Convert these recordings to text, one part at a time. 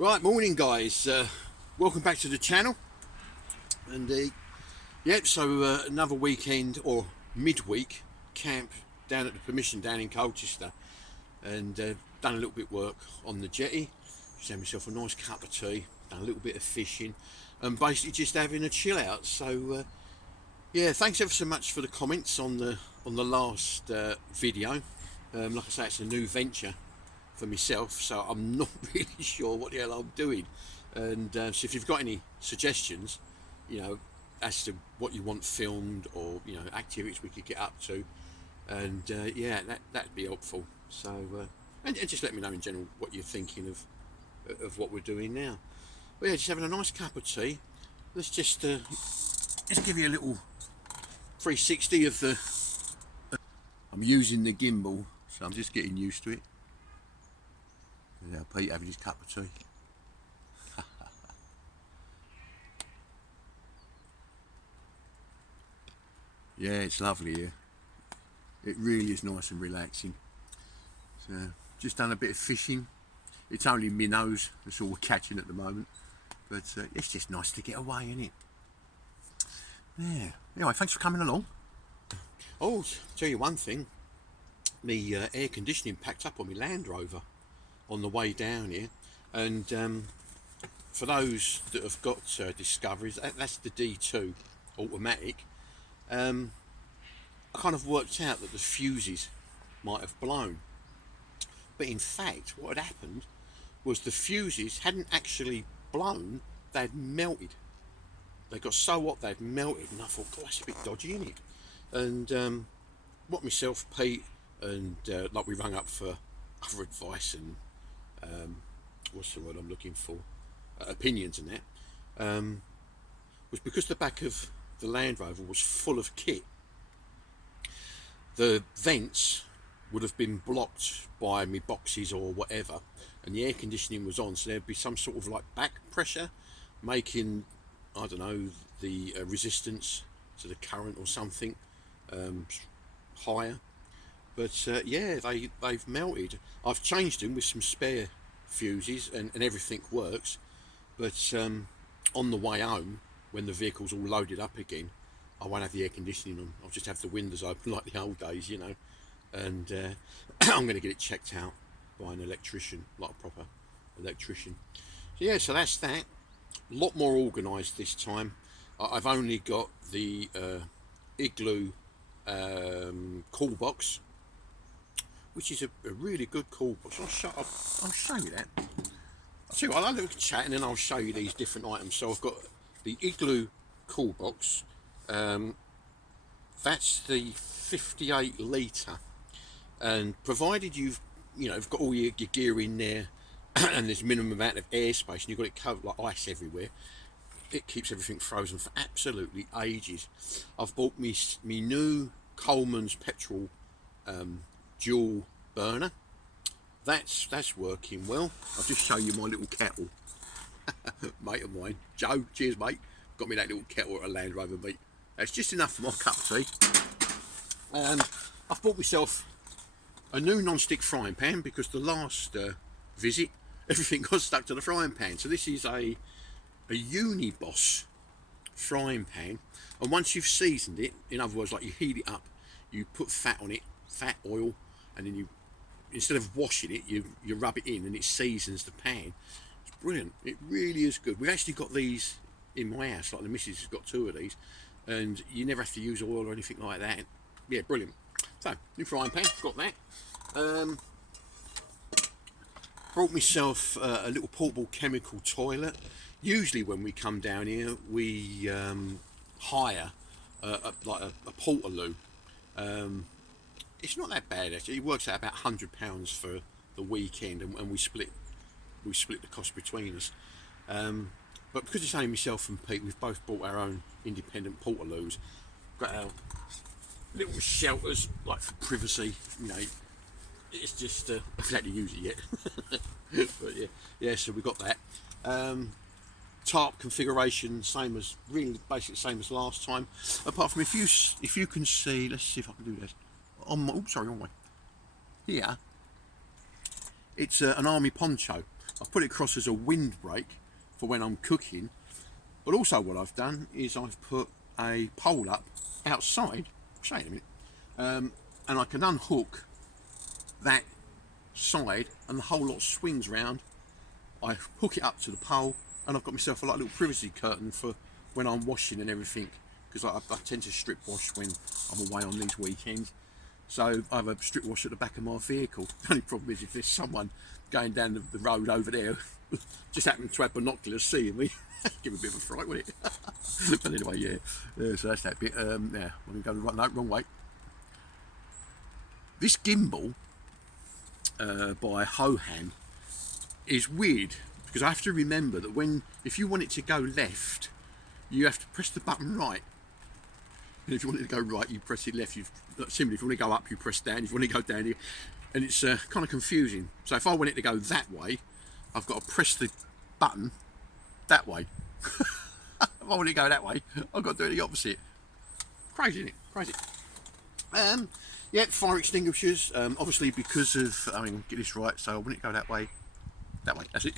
Right, morning guys, welcome back to the channel. And yep, so another weekend or midweek camp down at the Permission down in Colchester, and done a little bit of work on the jetty. Just had myself a nice cup of tea, done a little bit of fishing, and basically just having a chill out. So yeah, thanks ever so much for the comments on the last video. Like I say, it's a new venture for myself, so I'm not really sure what the hell I'm doing. And so if you've got any suggestions, you know, as to what you want filmed, or you know, activities we could get up to, and yeah, that'd be helpful. So and just let me know in general what you're thinking of what we're doing now. But yeah, just having a nice cup of tea. Let's just give you a little 360 of the. I'm using the gimbal, so I'm just getting used to it. Yeah, Pete having his cup of tea. Yeah, it's lovely here. It really is nice and relaxing. So, just done a bit of fishing. It's only minnows, that's all we're catching at the moment. But it's just nice to get away, isn't it? Yeah. Anyway, thanks for coming along. Oh, tell you one thing. Me air conditioning packed up on my Land Rover on the way down here, and for those that have got Discoveries, that's the D2 automatic. I kind of worked out that the fuses might have blown, but in fact what had happened was the fuses hadn't actually blown, they'd melted. They got so hot they'd melted, and I thought, God, that's a bit dodgy, isn't it? And what myself, Pete, and like we rang up for other advice and what's the word I'm looking for, opinions and that, was because the back of the Land Rover was full of kit. The vents would have been blocked by me boxes or whatever, and the air conditioning was on, so there'd be some sort of like back pressure making, I don't know, the resistance to the current or something higher. But yeah, they've melted. I've changed them with some spare fuses, and everything works. But on the way home, when the vehicle's all loaded up again, I won't have the air conditioning on. I'll just have the windows open like the old days, you know. And I'm going to get it checked out by an electrician, like a proper electrician. So yeah, so that's that. A lot more organised this time. I've only got the Igloo Cooler Box, which is a really good cool box. I'll show you that. I'll tell you what, I'll have a little chat and then I'll show you these different items. So I've got the Igloo Cooler Box. That's the 58 litre, and provided you've got all your gear in there and there's minimum amount of airspace and you've got it covered like ice everywhere, it keeps everything frozen for absolutely ages. I've bought me new Coleman's petrol dual burner. That's working well. I'll just show you my little kettle. Mate of mine, Joe, cheers mate, got me that little kettle at a Land Rover, mate. That's just enough for my cup of tea. And I've bought myself a new non-stick frying pan, because the last visit everything got stuck to the frying pan. So this is a Uniboss frying pan, and once you've seasoned it, in other words, like you heat it up, you put fat on it, fat oil, and then you, instead of washing it, you rub it in and it seasons the pan. It's brilliant. It really is good. We've actually got these in my house, like the missus has got 2 of these, and you never have to use oil or anything like that. Yeah, brilliant. So, new frying pan, got that. Brought myself a little portable chemical toilet. Usually when we come down here, we hire like a portaloo. It's not that bad actually. It works out about £100 for the weekend, and we split the cost between us. But because it's only myself and Pete, we've both bought our own independent portaloos. Got our little shelters, like for privacy. You know, it's just I haven't had to use it yet. But yeah. So we got that. Tarp configuration, same as, really basically same as last time. Apart from, if you can see, let's see if I can do this. On my, oops, sorry, on my here. It's an army poncho. I've put it across as a windbreak for when I'm cooking. But also what I've done is I've put a pole up outside, I'll show you in a minute, and I can unhook that side and the whole lot swings round. I hook it up to the pole and I've got myself a like, little privacy curtain for when I'm washing and everything, because I tend to strip wash when I'm away on these weekends. So I have a strip wash at the back of my vehicle. The only problem is if there's someone going down the road over there just happened to have binoculars seeing me, give a bit of a fright, wouldn't it? But anyway, yeah, so that's that bit. Yeah, I'm going to go wrong way. This gimbal by Hohan is weird, because I have to remember that if you want it to go left, you have to press the button right. And if you want it to go right, you press it left. Similarly, if you want to go up, you press down. If you want to go down here, and it's kind of confusing. So if I want it to go that way, I've got to press the button that way. If I want it to go that way, I've got to do the opposite. Crazy, isn't it? Crazy. Yeah, fire extinguishers. Obviously, because of, get this right. So I want it to go that way. That way. That's it.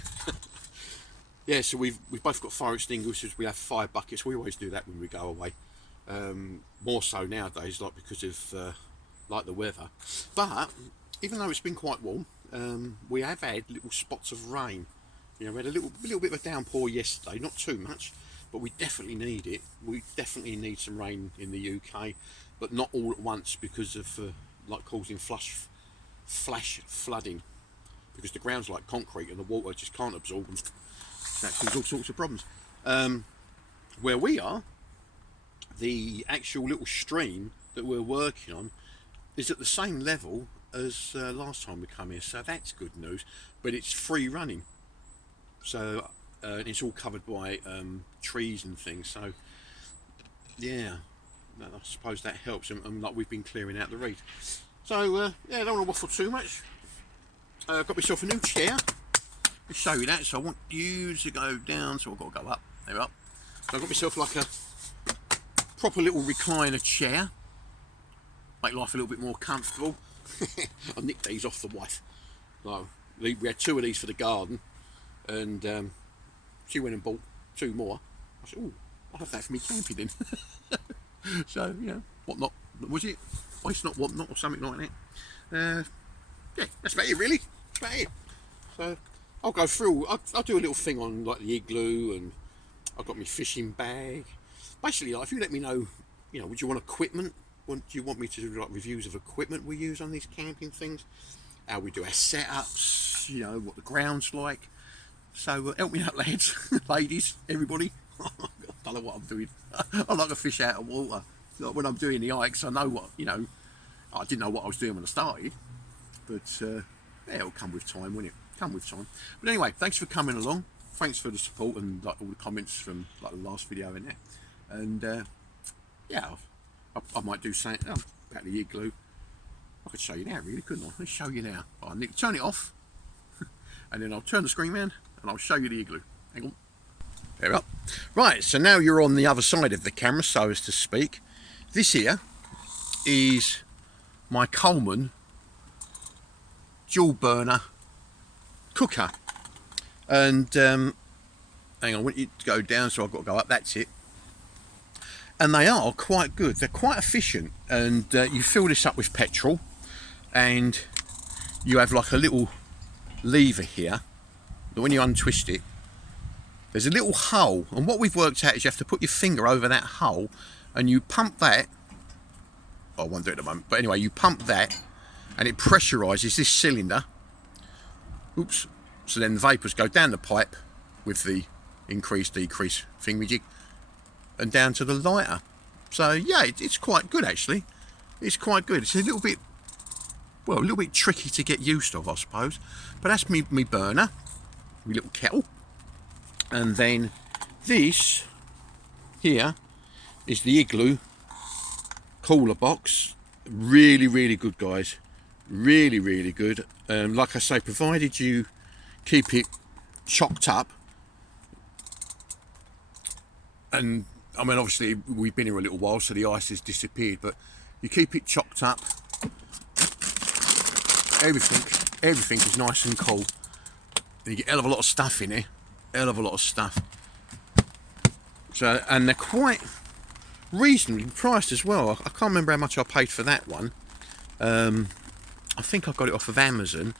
Yeah. So we've both got fire extinguishers. We have fire buckets. We always do that when we go away. More so nowadays, like because of like the weather. But even though it's been quite warm, we have had little spots of rain. You know, we had a little bit of a downpour yesterday, not too much, but we definitely need it. We definitely need some rain in the UK, but not all at once, because of like causing flash flooding, because the ground's like concrete and the water just can't absorb them. That causes all sorts of problems. Where we are, the actual little stream that we're working on is at the same level as last time we come here, so that's good news. But it's free running, so it's all covered by trees and things. So yeah, I suppose that helps. And like we've been clearing out the reed. So yeah, I don't want to waffle too much. I've got myself a new chair. I'll show you that. So I want you to go down. So I've got to go up. There we are. So I've got myself like a proper little recliner chair, make life a little bit more comfortable. I nicked these off the wife. Like, we had 2 of these for the garden, and she went and bought 2 more. I said, "Oh, I'll have that for me camping then." So, you know, whatnot, was it? Waste not, whatnot, or something like that. Yeah, that's about it really. That's about it. So I'll go through, I'll do a little thing on like the igloo, and I've got my fishing bag. Basically, like, if you let me know, you know, would you want equipment? Do you want me to do like reviews of equipment we use on these camping things? How we do our setups, you know, what the ground's like. So help me out, lads, ladies, everybody. I don't know what I'm doing. I like to fish out of water. Like when I'm doing the hikes, I know what, you know, I didn't know what I was doing when I started. But yeah, it'll come with time, won't it? Come with time. But anyway, thanks for coming along. Thanks for the support and like all the comments from like the last video and that. And yeah, I might do something about the igloo. I could show you now, really, couldn't I? Let's show you now. I need to turn it off, and then I'll turn the screen around, and I'll show you the igloo. Hang on. There we are. Right, so now you're on the other side of the camera, so as to speak. This here is my Coleman dual burner cooker. And hang on, I want you to go down, so I've got to go up. That's it. And they are quite good. They're quite efficient, and you fill this up with petrol, and you have like a little lever here that when you untwist it, there's a little hole, and what we've worked out is you have to put your finger over that hole and you pump that. I won't do it at the moment, but anyway, you pump that and it pressurizes this cylinder. Oops. So then the vapors go down the pipe with the increase decrease thingamajig and down to the lighter. So yeah, it's quite good actually. It's quite good. It's a little bit, well, a little bit tricky to get used of, I suppose. But that's me burner, my little kettle. And then this here is the Igloo Cooler Box. Really, really good, guys. Really, really good. Like I say, provided you keep it chocked up, and I mean, obviously we've been here a little while, so the ice has disappeared, but you keep it chocked up, everything is nice and cool. You get a hell of a lot of stuff in there, hell of a lot of stuff. So, and they're quite reasonably priced as well. I can't remember how much I paid for that one. I think I got it off of Amazon.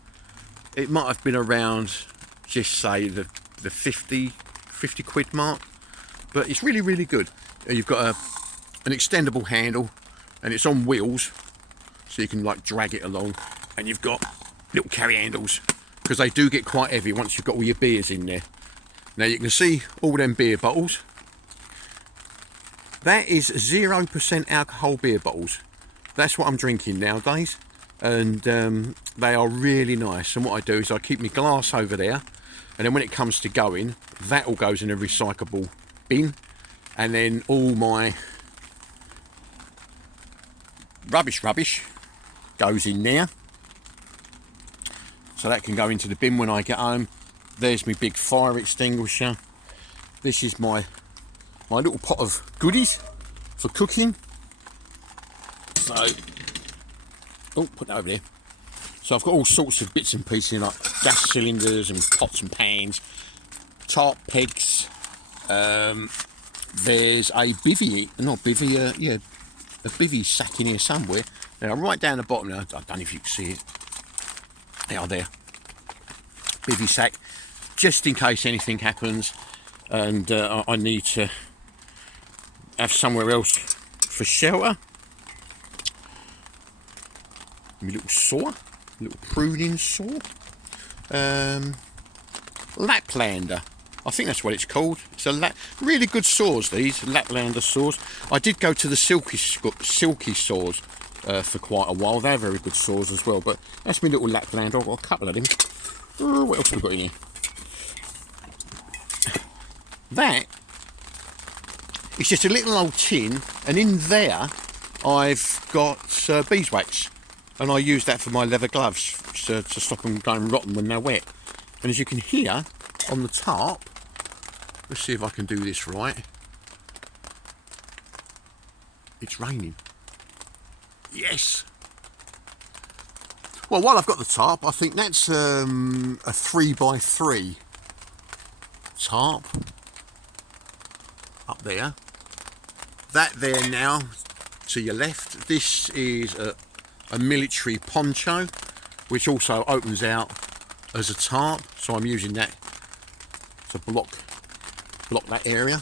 It might have been around, just say, the 50 quid mark, but it's really, really good. You've got an extendable handle, and it's on wheels, so you can like drag it along, and you've got little carry handles, because they do get quite heavy once you've got all your beers in there. Now you can see all them beer bottles. That is 0% alcohol beer bottles. That's what I'm drinking nowadays, and they are really nice. And what I do is I keep my glass over there, and then when it comes to going, that all goes in a recyclable bin, and then all my rubbish goes in there, so that can go into the bin when I get home. There's my big fire extinguisher. This is my little pot of goodies for cooking. So, oh, put that over there. So I've got all sorts of bits and pieces, like gas cylinders and pots and pans, tarp pegs. There's a bivvy, a bivvy sack in here somewhere. Now, right down the bottom now, I don't know if you can see it. They are there. Bivvy sack, just in case anything happens and I need to have somewhere else for shelter. My little saw, little pruning saw. Laplander, I think that's what it's called. It's a really good saws, these Laplander saws. I did go to the silky saws for quite a while. They're very good saws as well, but that's my little Laplander. I've got a couple of them. What else have we got in here? That is just a little old tin, and in there I've got beeswax, and I use that for my leather gloves to stop them going rotten when they're wet. And as you can hear on the tarp, let's see if I can do this right. It's raining. Yes. Well, while I've got the tarp, I think that's a 3x3 tarp up there. That there now to your left, this is a military poncho, which also opens out as a tarp, so I'm using that to block that area.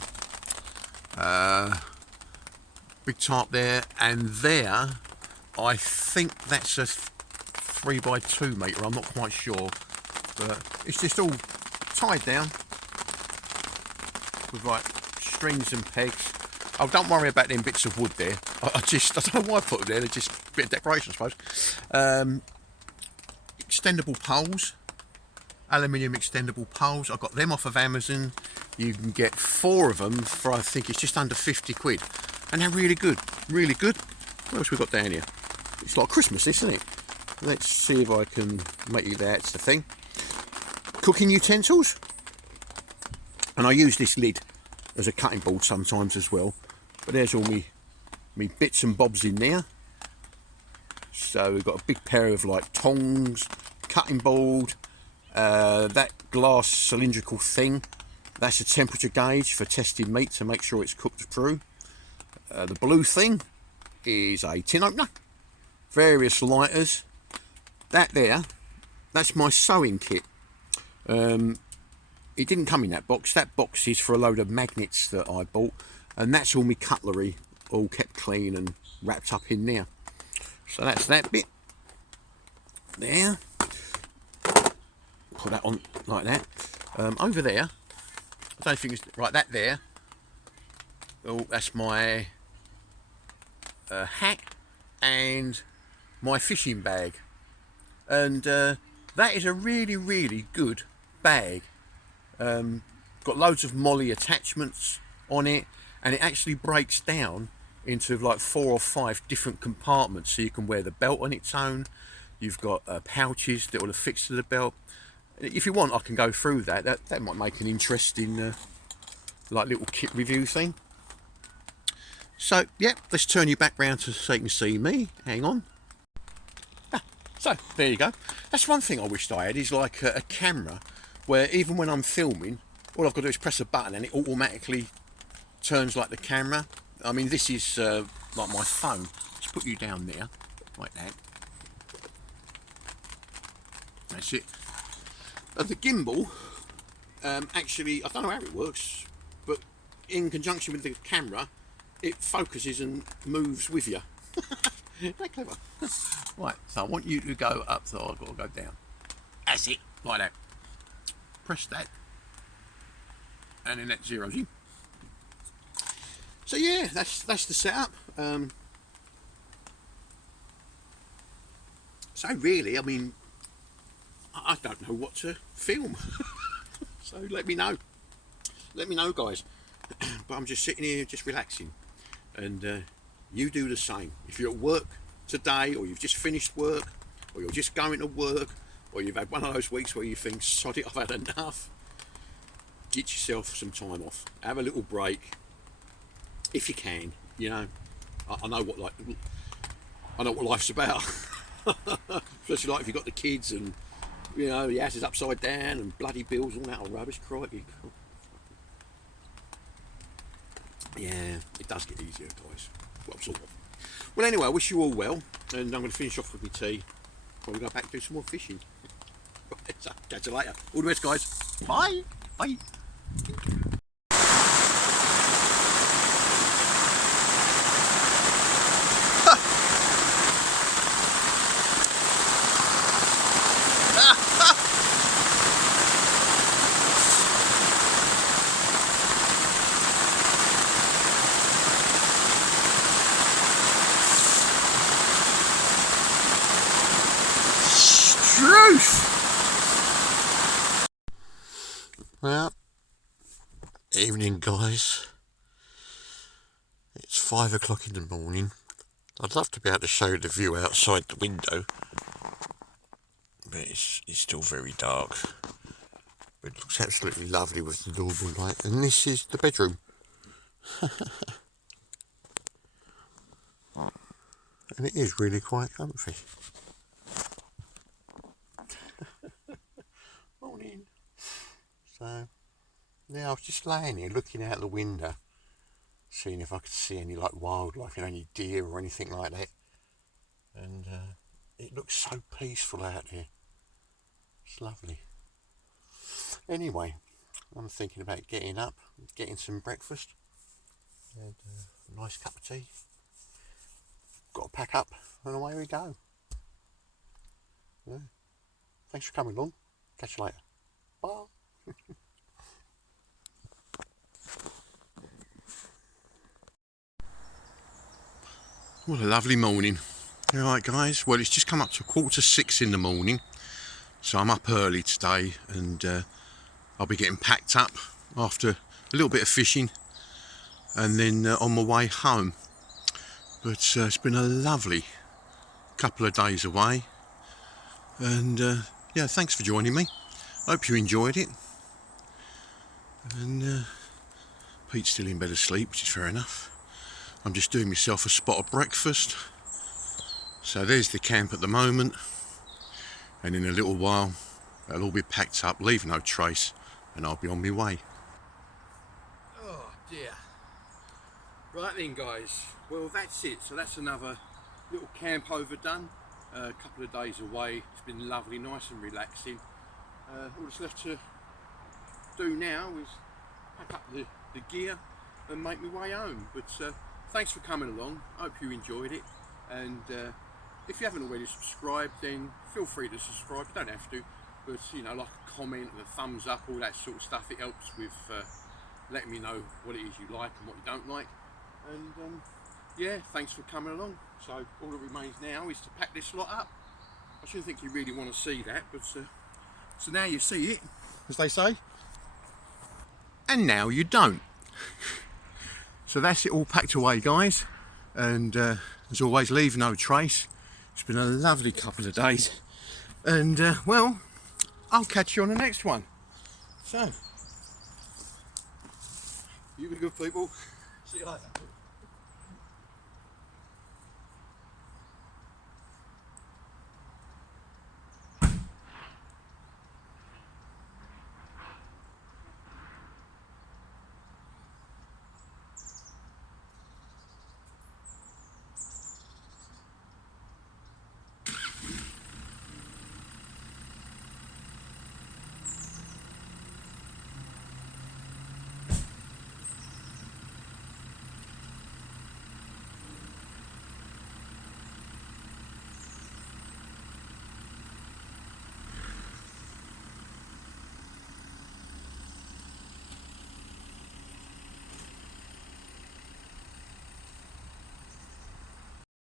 Big tarp there, and there I think that's a 3x2 metre, I'm not quite sure, but it's just all tied down with like strings and pegs. Oh, don't worry about them bits of wood there. I don't know why I put them there, they're just a bit of decoration, I suppose. Extendable poles, aluminium extendable poles. I got them off of Amazon. You can get 4 of them for, I think it's just under 50 quid. And they're really good, really good. What else we got down here? It's like Christmas, isn't it? Let's see if I can make you that's the thing. Cooking utensils. And I use this lid as a cutting board sometimes as well. But there's all me bits and bobs in there. So we've got a big pair of like tongs, cutting board, that glass cylindrical thing. That's a temperature gauge for testing meat to make sure it's cooked through. The blue thing is a tin opener. Various lighters. That there, that's my sewing kit. It didn't come in that box. That box is for a load of magnets that I bought, and that's all my cutlery, all kept clean and wrapped up in there. So that's that bit there. Put that on like that. Over there, I don't think it's right. That there. Oh, that's my hat and my fishing bag, and that is a really, really good bag. Got loads of molly attachments on it, and it actually breaks down into like 4 or 5 different compartments, so you can wear the belt on its own. You've got pouches that will affix to the belt. If you want, I can go through that. That might make an interesting like little kit review thing. So yeah, let's turn you back round so you can see me. Hang on. So there you go. That's one thing I wished I had, is like a camera where even when I'm filming, all I've got to do is press a button and it automatically turns like the camera. I mean, this is like my phone. Let's put you down there, like that. That's it. The gimbal, actually, I don't know how it works, but in conjunction with the camera, it focuses and moves with you. Very clever. Right, so I want you to go up, so I've got to go down. That's it, like that. Press that, and then that zeroes in. So yeah, that's the setup. So really, I mean, I don't know what to film. So let me know. Let me know, guys. But I'm just sitting here, just relaxing, and you do the same. If you're at work today, or you've just finished work, or you're just going to work, or you've had one of those weeks where you think, sod it, I've had enough, get yourself some time off. Have a little break, if you can. You know, I know what life's about. Especially like if you've got the kids and, you know, the house is upside down and bloody bills, all that old rubbish, crikey. Yeah, it does get easier, guys. Well, sort of. Well, anyway, I wish you all well, and I'm going to finish off with my tea. Probably go back and do some more fishing. Right, so catch you later. All the best, guys. Bye. Bye. Well, evening, guys. It's 5 o'clock in the morning. I'd love to be able to show you the view outside the window, but it's still very dark. But it looks absolutely lovely with the normal light, and this is the bedroom. And it is really quite comfy. Morning. So, yeah, I was just laying here looking out the window, seeing if I could see any like wildlife, you know, any deer or anything like that. And it looks so peaceful out here. It's lovely. Anyway, I'm thinking about getting up, getting some breakfast, and a nice cup of tea. Got to pack up, and away we go. Yeah. Thanks for coming along. Catch you later. Bye. What a lovely morning. Alright, guys, well, it's just come up to 6:15 in the morning, so I'm up early today, and I'll be getting packed up after a little bit of fishing, and then on my way home. But it's been a lovely couple of days away, and yeah, thanks for joining me. Hope you enjoyed it. And Pete's still in bed asleep, which is fair enough. I'm just doing myself a spot of breakfast. So there's the camp at the moment, and in a little while it'll all be packed up, leave no trace, and I'll be on my way. Oh dear. Right then, guys, well, that's it. So that's another little camp overdone. A couple of days away. It's been lovely, nice and relaxing. All that's left to do now is pack up the gear and make my way home. But thanks for coming along. I hope you enjoyed it, and if you haven't already subscribed, then feel free to subscribe. You don't have to, but you know, like a comment and a thumbs up, all that sort of stuff. It helps with letting me know what it is you like and what you don't like. And yeah, thanks for coming along. So all that remains now is to pack this lot up. I shouldn't think you really want to see that, but so now you see it, as they say, and now you don't. So that's it all packed away, guys, and as always, leave no trace. It's been a lovely couple of days, and well, I'll catch you on the next one. So you be good, people. See you later.